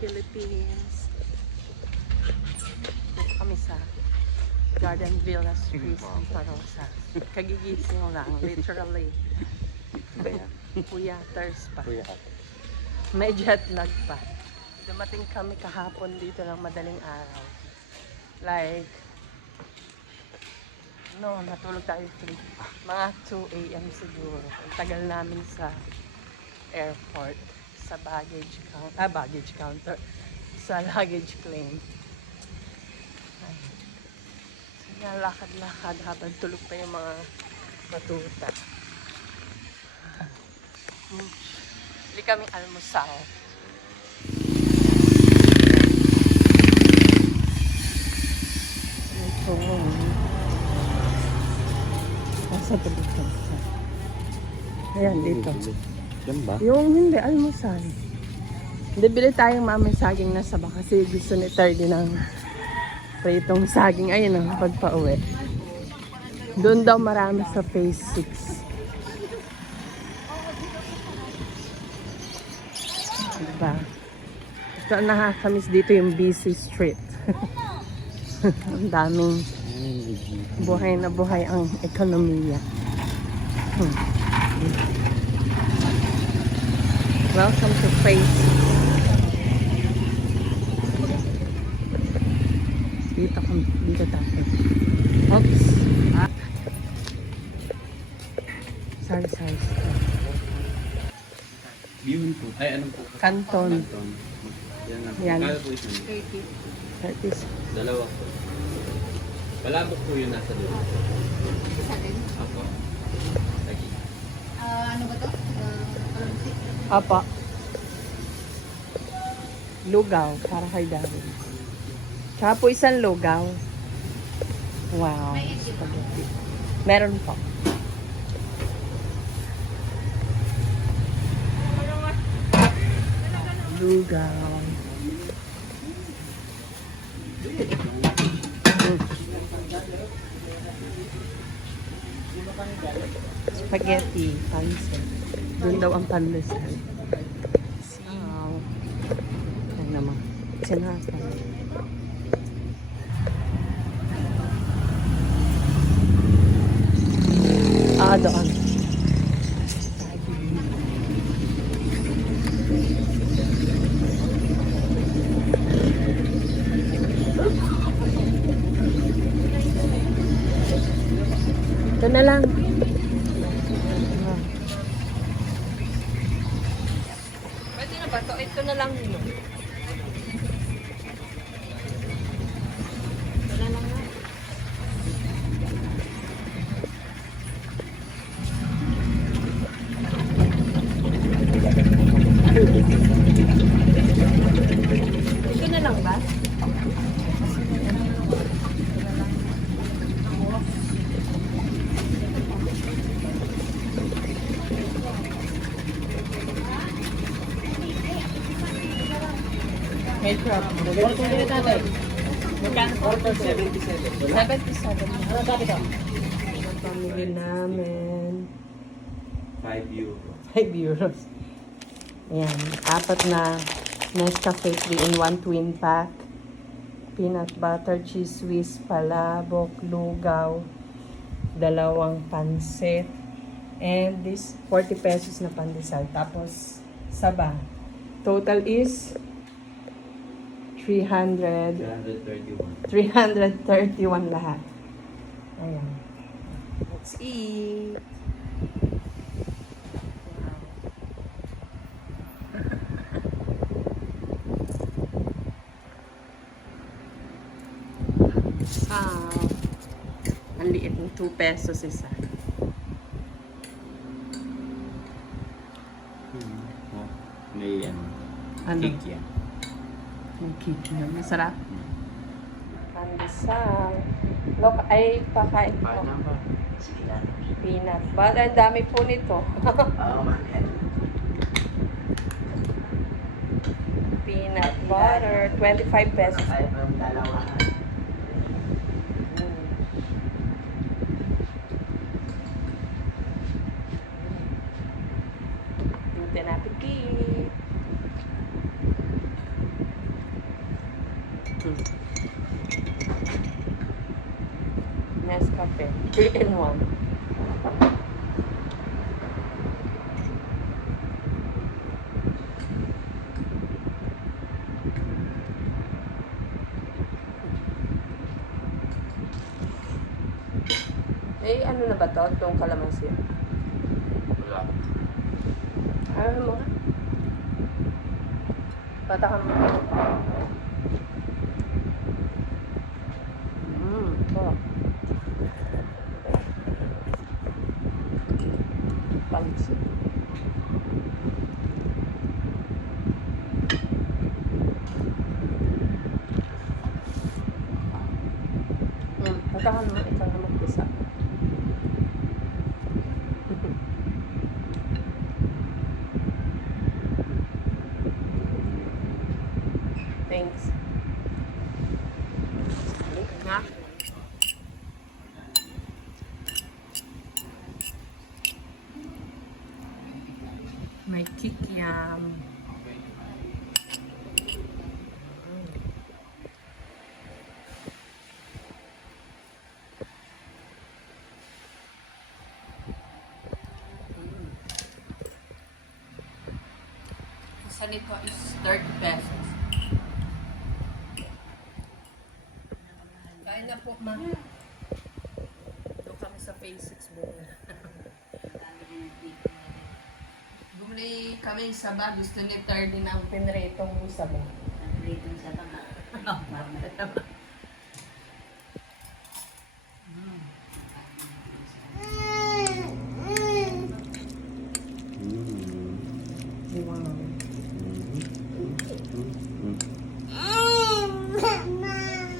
Philippines. Dito kami sa Garden Villa Street, Santa Rosa. Kagigising lang, literally. Kaya, puyaters pa. May jet lag pa. Dumating kami kahapon dito ng madaling araw. Like, natulog tayo mga 2 a.m. siguro. Ang tagal namin sa airport, sa baggage counter, sa luggage claim. So, lakad-lakad habang tulog pa yung mga batuta. Hindi kami almusal. Ito. Nasa tulog ka. Ayan, dito. Yan ba? Yung hindi, almusal. Hindi, bili tayong mamay saging na saba kasi gusto ni Terdy ng pritong saging. Ayun ang pagpa-uwi. Doon daw marami sa phase 6. Diba? Ito ang nakakamiss dito yung busy street. Ang daming buhay na buhay ang ekonomiya. Welcome to phase 6. Dito tayo. Oops. Sorry. Bihon po. Ay, anong po? Canton. Yan lang. Yan. Kaya po yun. 30. Dalawa po. Palabok po yun nasa doon. Isa din. Ako. Lagi. Ano ba to? Kalamsi. Apa. Lugaw, para kay Darwin. Tsaka po isang lugaw. Wow. Spaghetti. Meron po. Lugaw. Spaghetti, pancit. Doon daw ang pandesal. Wow. Yan naman. Sinasal. Doon. Ito na lang. Pwede na ba ito? Ito na lang yun. Ito na lang na. Ito na lang ba? May crop. Magkano po? 77. 77. Ano sabi ka? Ang pamili namin. 5 euro. 5 euros. Ayan. 4 na Nescafe 3-in-1 twin pack. Peanut butter, cheese whiz, palabok, lugaw, 2 pansit. And this 40 pesos na pandesal. Tapos saba. Total is 331 lahat. Ayan. Let's eat. Wow. Ang liit ng 2 pesos isa. May Ano? cake yan. Yung cake na. Masarap. Pandesal. Look, ay pakain po. Peanut butter. Ang dami po nito. Peanut butter. 25 pesos. Bon appetit. Nescafe. 3-in-1. Eh, ano na ba to? Itong kalamansi. Wala. Ano mo nga? Patakan mo. Ito. Pansit. Patakan mo. Ikaw na mag-isa. Thanks. Nga. May kikiam. Isa nito is 30 pesos. Kain na po, ma. Doon kami sa Phase 6 bumili. Bumili kami sa ba. Gusto ni Terdy ng pinretong sabo. Pinretong sa tanga.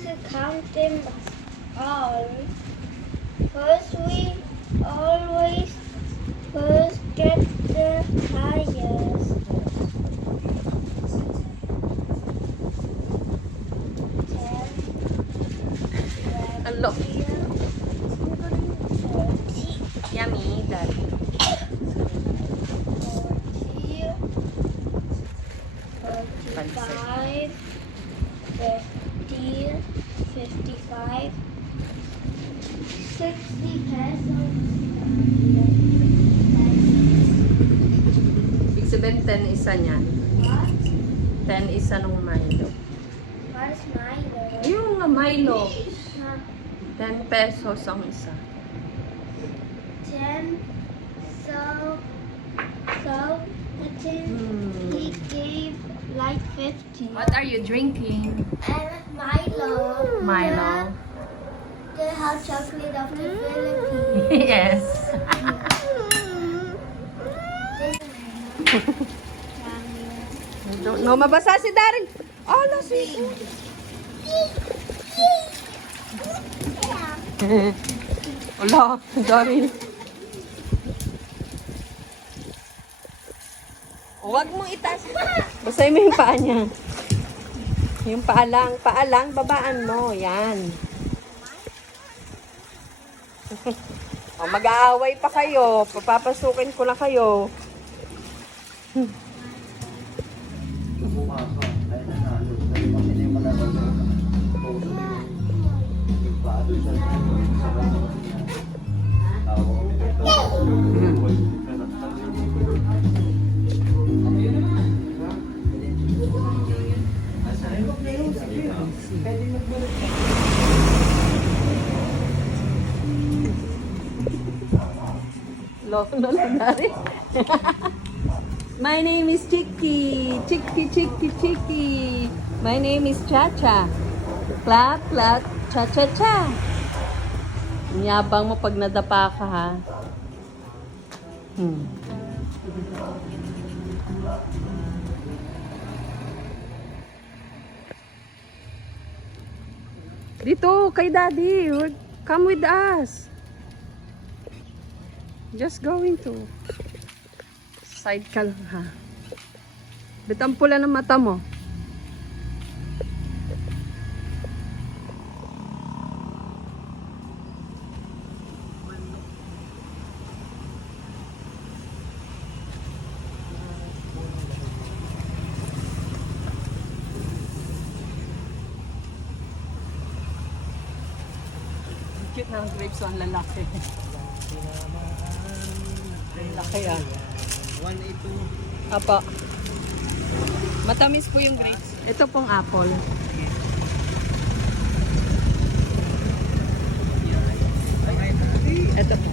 To count them all. First we always first get the highest. 10, Unlock. 20, 30, Yummy, Daddy. 45, 50, 55, 60 pesos. Ibig sabihin, 10 isa niyan. What? 10 isa nung Milo. What's Milo? Yung Milo, Huh? 10 pesos ang isa. 10. So, he gave like 50. What are you drinking? And Milo. Milo. The hot chocolate of the Philippines. Yes. I don't know. Mabasa si Darin. Oh, nasi. Wala, Darin. Huwag mong itaas. Basahin mo yung paa niya. Yung paa lang, babaan mo. Yan. O, mag-aaway pa kayo. Papapasukin ko na kayo. Lolo Dari. My name is Chicky. Chicky. My name is Chacha. Clap, clap, cha-cha-cha. Yabang mo pag nadapa ka, ha? Dito, kay Daddy. Come with us. Just going to. Side ka lang, ha? Bitang pula ng mata mo. Cute ng grapes, ang lalaki. Ang laki ah. 182. Apo. Matamis po yung grapes. Ito pong apple. Ito po.